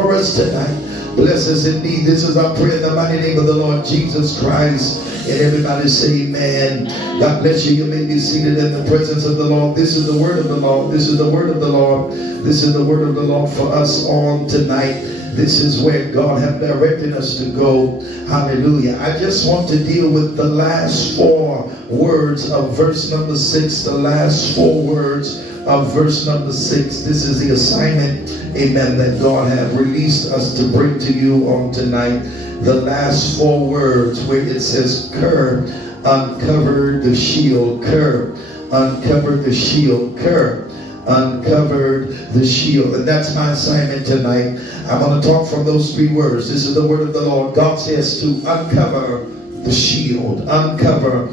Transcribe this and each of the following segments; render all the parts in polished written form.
for us tonight. Bless us indeed. This is our prayer in the mighty name of the Lord Jesus Christ. And everybody say amen. God bless you. You may be seated in the presence of the Lord. This is the word of the Lord. This is the word of the Lord. This is the word of the Lord for us on tonight. This is where God has directed us to go. Hallelujah. I just want to deal with the last 4 words of verse number 6. The last 4 words of verse number 6. This is the assignment, amen, that God has released us to bring to you on tonight. The last 4 words where it says, Kerr, uncover the shield. Kerr, uncover the shield. Kerr, uncovered the shield. And that's my assignment tonight. I'm going to talk from those 3 words. This is the word of the Lord. God says to uncover the shield. Uncover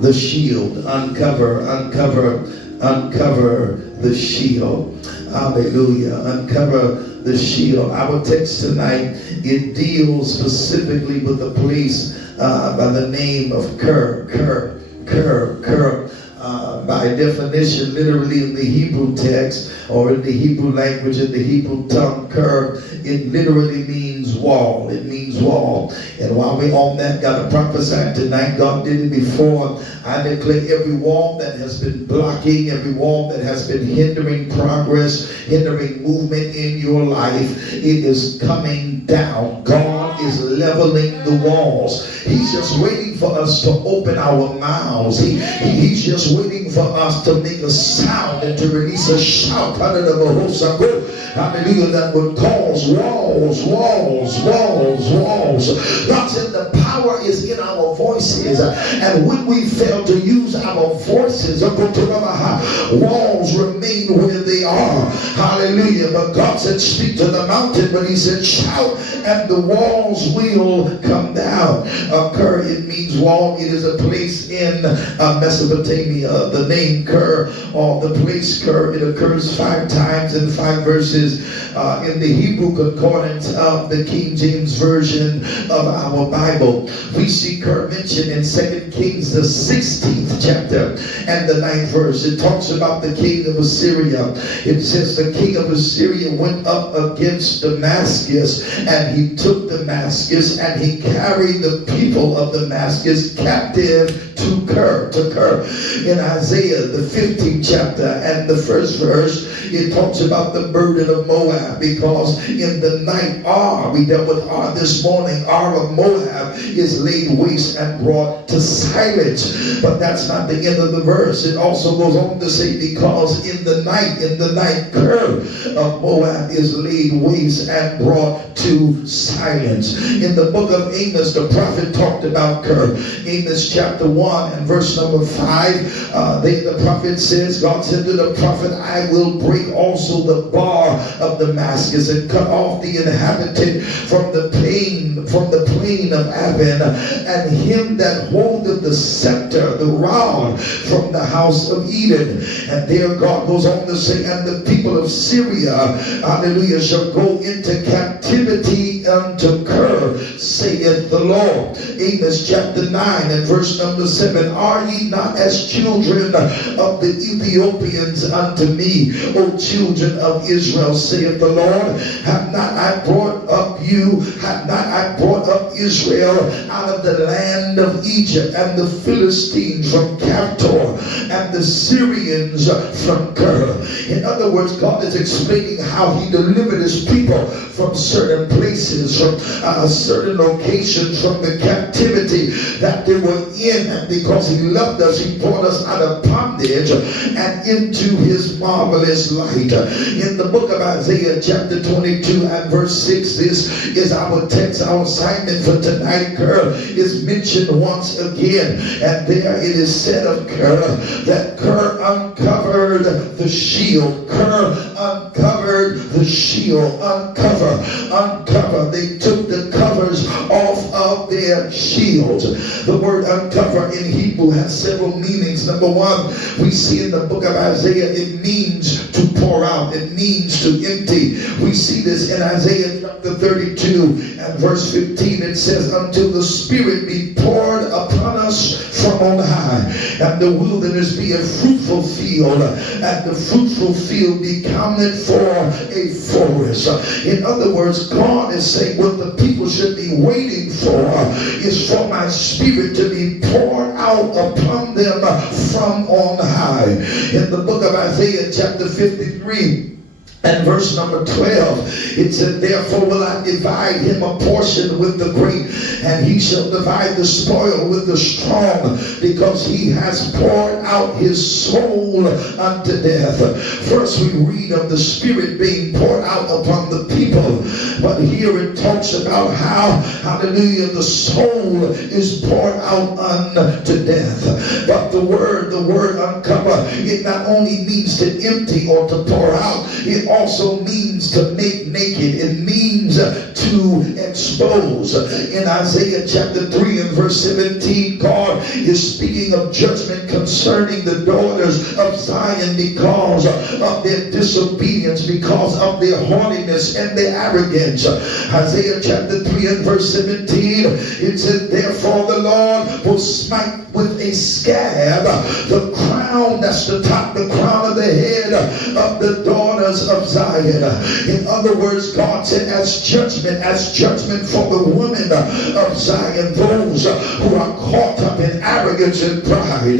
the shield. Uncover the shield. Hallelujah. Uncover the shield. Our text tonight, it deals specifically with a place by the name of Kerr. By definition, literally in the Hebrew text or in the Hebrew language, in the Hebrew tongue, Kerr, it literally means wall. It means wall. And while we're on that, got to prophesy tonight. God did it before. I declare every wall that has been blocking, every wall that has been hindering progress, hindering movement in your life, it is coming down. God is leveling the walls. He's just waiting for us to open our mouths. He's just waiting for us to make a sound and to release a shout. Hallelujah, that would cause walls. God said the power is in our voices. And when we fail to use our voices, walls remain where they are. Hallelujah. But God said, speak to the mountain. But he said, shout, and the walls will come down. Kerr, it means wall. It is a place in Mesopotamia. The name Kerr, or the place Kerr, it occurs 5 times in 5 verses in the Hebrew concordance of the King James Version of our Bible. We see Kerr mentioned in 2 Kings, the 16th chapter and the 9th verse. It talks about the king of Assyria. It says the king of Assyria went up against Damascus, and he took Damascus, and he carried the people of Damascus captive to Kerr. In Isaiah, the 15th chapter and the 1st verse, it talks about the burden of Moab, because in the night, we dealt with this morning, of Moab is laid waste and brought to silence. But that's not the end of the verse. It also goes on to say, because in the night, Kerr of Moab is laid waste and brought to silence. In the book of Amos, the prophet talked about Kerr. Amos chapter 1 and verse number 5, the prophet says, God said to the prophet, I will break also the bar of Damascus and cut off the inhabitant from the plain of Aven, and him that holdeth the scepter, the rod, from the house of Eden. And there God goes on to say, and the people of Syria, hallelujah, shall go into captivity unto Kerr, saith the Lord. Amos chapter 9 and verse number 7, are ye not as children of the Ethiopians unto me, O children of Israel, saith the Lord? Have not I brought up Israel out of the land of Egypt, and the Philistines from Captor, and the Syrians from Kerr? In other words, God is explaining how he delivered his people from certain places, from certain locations, from the captivity that they were in. And because he loved us, he brought us out of bondage and into his marvelous light. In the book of Isaiah chapter 22 and verse 6, this is our text. Our assignment for tonight. Kerr is mentioned once again, and there it is said of Kerr that Kerr uncovered the shield. Kerr uncovered the shield. Uncover. They took the covers off of their shields. The word uncover in Hebrew has several meanings. Number one, we see in the book of Isaiah, it means to pour out. It means to empty. We see this in Isaiah chapter 32 and verse 15. It says, until the Spirit be poured upon us from on high, and the wilderness be a fruitful field, and the fruitful field be counted for a forest. In other words, God is saying what the people should be waiting for is for my spirit to be poured out upon them from on high. In the book of Isaiah chapter 53 and verse number 12, it said, therefore will I divide him a portion with the great, and he shall divide the spoil with the strong, because he has poured out his soul unto death. First we read of the Spirit being poured out upon the people, but here it talks about how, hallelujah, the soul is poured out unto death. But the word uncover, it not only means to empty or to pour out, it also means to make naked. It means to expose. In Isaiah chapter 3 and verse 17, God is speaking of judgment concerning the daughters of Zion because of their disobedience, because of their haughtiness and their arrogance. Isaiah chapter 3 and verse 17, it says, therefore the Lord will smite with a scab the crown, that's the top, the crown of the head of the daughters of Zion. In other words, God said as judgment for the women of Zion, those who are caught up in arrogance and pride.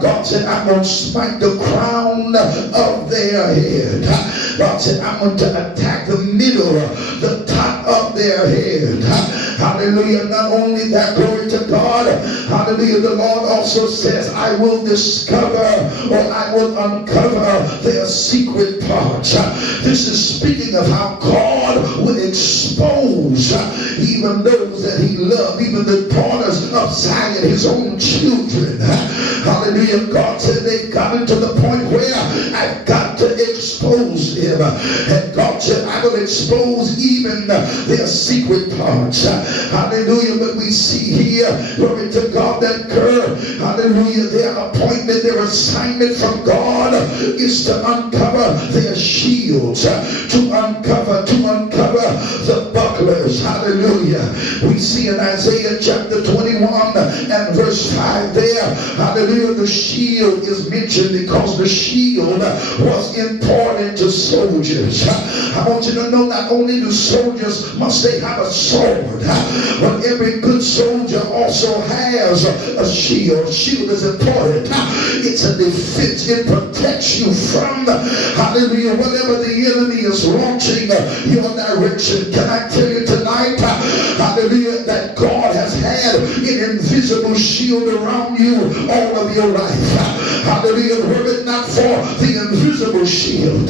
God said, I'm going to smite the crown of their head. God said, I'm going to attack the middle, the top of their head. Hallelujah. Not only that, glory to God. Hallelujah. The Lord also says, I will discover, or I will uncover their secret parts. This is speaking of how God would expose even those that he loved, even the daughters of Zion, his own children. Hallelujah. God said they've gotten to the point where I've got to expose them. And God said, I will expose even their secret parts. Hallelujah. But we see here, glory to God, that hallelujah, their appointment, their assignment from God is to uncover their shields, to uncover the bucklers. Hallelujah. We see in Isaiah chapter 21 and verse 5 there, hallelujah, the shield is mentioned because the shield was important to soldiers. I want you to know, not only do soldiers must they have a sword, but every good soldier also has a shield. Shield is important. It's a defense. It protects you from, hallelujah, whatever the enemy is launching your direction. Can I tell you tonight, hallelujah, that God has had an invisible shield around you all of your life. Hallelujah. Were it not for the invisible shield,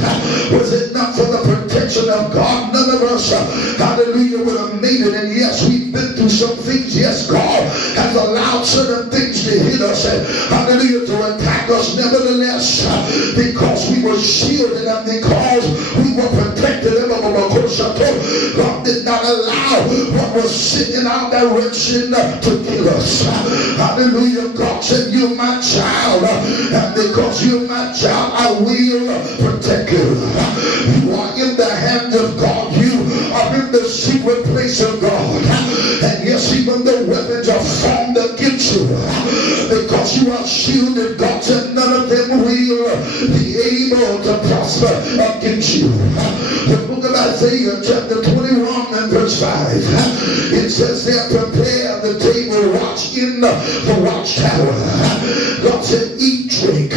was it not for the protection of God, none of us, hallelujah, would have made it. And yes, we've been through some things. Yes, God has allowed certain things to hit us and, hallelujah, to attack us. Nevertheless, because we were shielded and because we were protected, God did not allow what was sitting in our direction to kill us. Hallelujah. God said, you're my child, and because you're my child, I will protect you. You are in the hands of God. You are in the secret place of God. And yes, even the weapons are formed against you, because you are shielded. God said none of them will be able to prosper against you. The book of Isaiah chapter 21 and verse 5, it says there, prepare the table, watch in the watchtower. God said, eat, drink,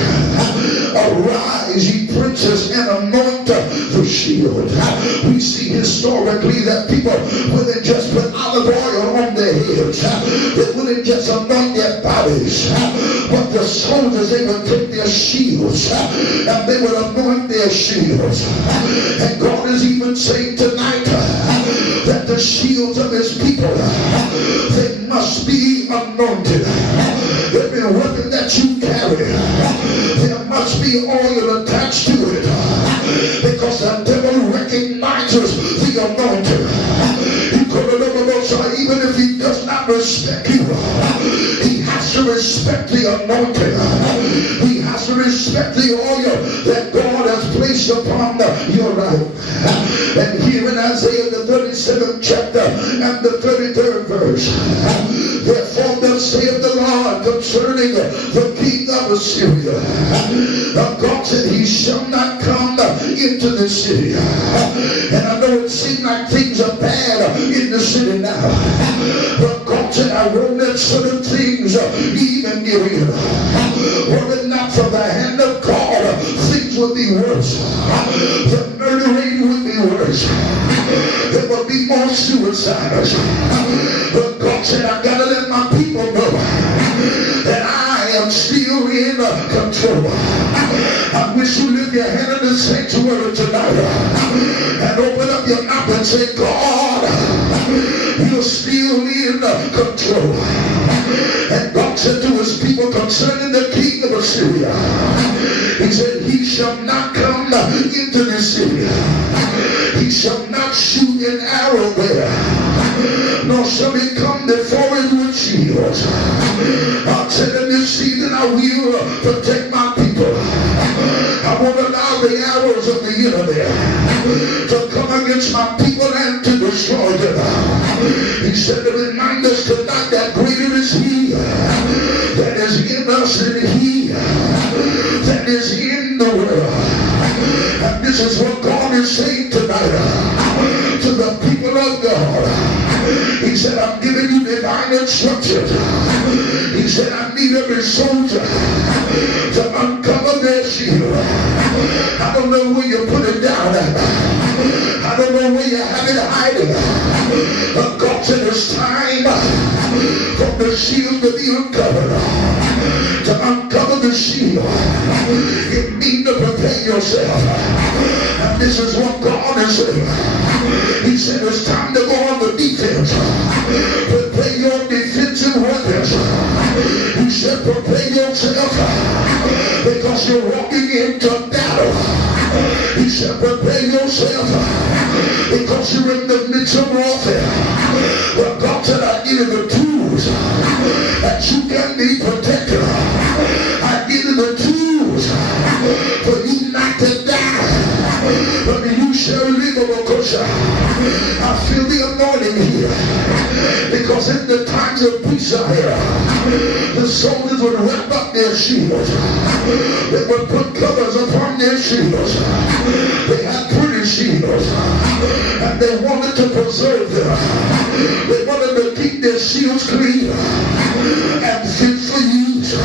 arise, ye princes, and anoint the shield. We see historically that people wouldn't just put olive oil on their heads, they wouldn't just anoint their bodies, but the soldiers, they would take their shields and they would anoint their shields. And God is even saying tonight that the shields of his people, they must be anointed. Every weapon that you carry, there must be oil attached to it, because the devil recognizes the anointing. Even if he does not respect you, he has to respect the anointing. He has to respect the oil that God has placed upon your life. And here in Isaiah the 37th chapter and the 33rd verse, therefore the thus saith the Lord concerning the king of Assyria. God said he shall not come into the city. And I know it seems like things are bad in the city now, but God said I won't let certain things even give in. Were it not for the hand of God, things would be worse. The murder rate would be worse. There would be more suicides. But God said I gotta let my people know that I am still in control. I wish you lift your hand in the sanctuary tonight and open up your mouth and say, God, you're still in control. And God said to his people concerning the king of Assyria, he said, he shall not come into the city. He shall not shoot an arrow there, nor shall he come before it with shields. God said in this season I will protect my people. I won't allow the arrows of the enemy to come against my people and to destroy them. He said to remind us tonight that greater is he that is in us than he that is in the world. And this is what God is saying tonight to the people of God. He said, I'm giving you divine instructions. He said, I need every soldier to uncover their shield. I don't know where you put it down at. I don't know where you have it hiding. But God said it's time for the shield to be uncovered. To uncover the shield, you need to prepare yourself. And this is what God is saying. He said it's time to go on the defense. Prepare your defensive weapons. He said prepare yourself because you're walking into battle. He said prepare yourself because you're in the midst of warfare. Well, God said I give you the tools that you can be protected. I give you the tools for you not to die, but you shall live. I feel the anointing here because in the times of peace out here, the soldiers would wrap up their shields. They would put covers upon their shields. They had pretty shields and they wanted to preserve them. They wanted to keep their shields clean and fit for use.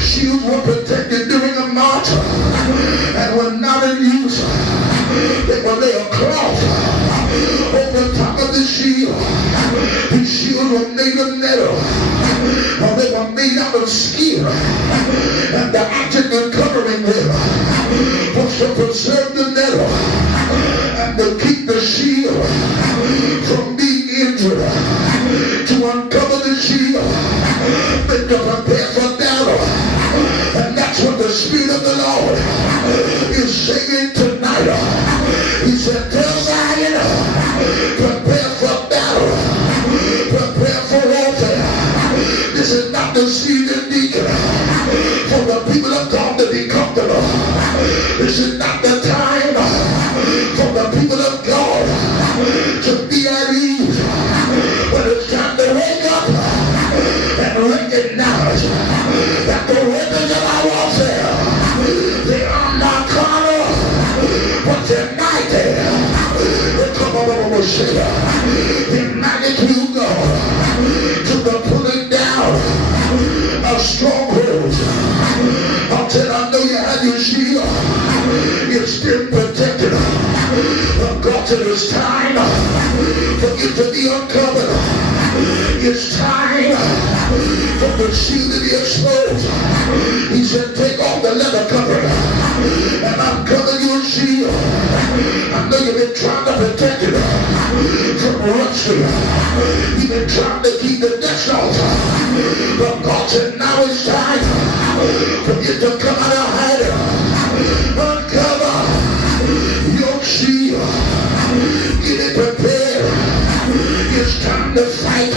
Shields were protected during a march and were not in use. They would lay a cloth over top of the shield. These shields were made of metal, or they were made out of skin, and the object of covering them was to preserve the metal and to keep the shield from being injured. To uncover the shield and to prepare for battle. And that's what the Spirit of the Lord is saying tonight. He said, tell Zion, prepare for battle, prepare for warfare. This is not the season, deacon, for the people of God to be comfortable. This is not the time for the people of God to be at ease. But it's time to wake up and recognize that the weapons of our warfare, they are not carnal, but they're mighty. They're mighty through God to the pulling down of strongholds. I know you have your shield. You're still protected. But God said it's time for you to be uncovered. It's time for the shield to be exposed. He said, take off the leather cover and uncover your shield. I know you've been trying to protect it from rupture. You've been trying to keep the dust off. But God said, now it's time for you to come out of hiding. Uncover your shield. Get it prepared. It's time to fight.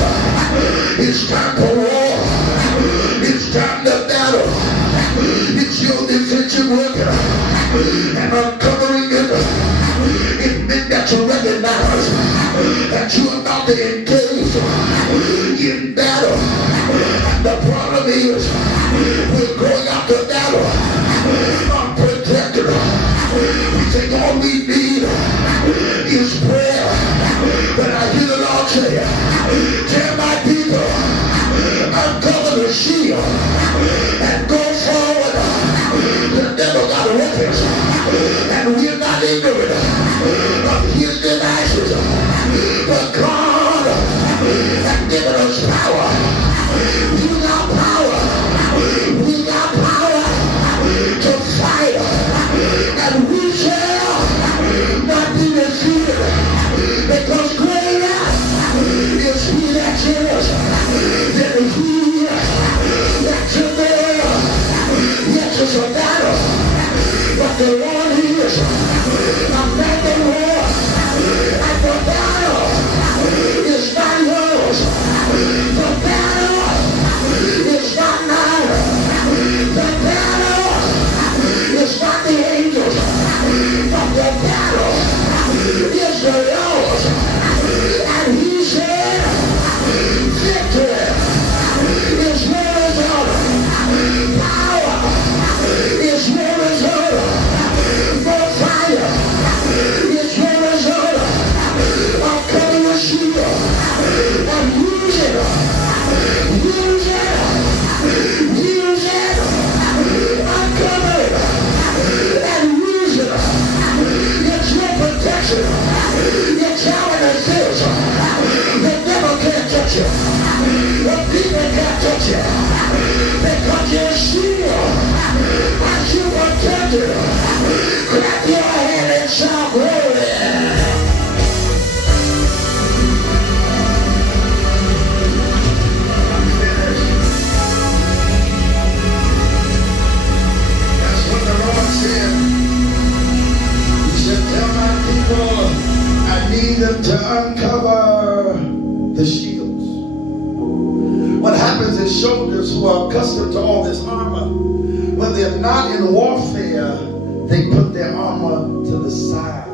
It's time for war. It's time to battle. It's your defensive weapon. And uncovering it, it meant that you recognize that you're about to engage in battle. And the problem is, we're going out the battle unprotected. We think all we need is prayer. But I hear the Lord say, tell my people, uncover the shield and go forward. The devil got weapons, and we're not ignorant of his devices. But God has given us power. We got power. We got power to fight, and we shall not be defeated, because greater is he that's in us than he that's in the world. Yes, it's a battle, but the Lord is a man of war, and the battle is not yours. The battle is not mine. The battle is not the angels, but the battle is the Lord's. And he said, victory is your result. Power is your result. More fire is your result. I'm coming to see you and use it. Use it. Use it. I'm coming and use it. It's your protection. It's how it is. The devil can't touch you. The people can't touch you. Because you're sealed. As you protected. Clap your hand and shout glory. That's what the Lord said. He said, tell my people, I need them to uncover the shields. What happens is soldiers who are accustomed to all this armor, when they're not in warfare, they put their armor to the side.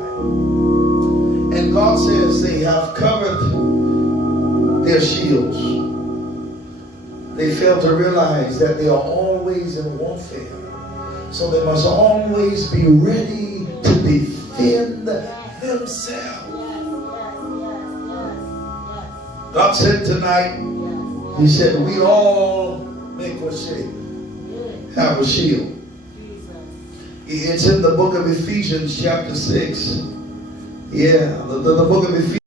And God says they have covered their shields. They fail to realize that they are always in warfare. So they must always be ready to defend themselves. God said tonight, he said, we all make a shield. Have a shield. It's in the book of Ephesians chapter 6. Yeah, the book of Ephesians.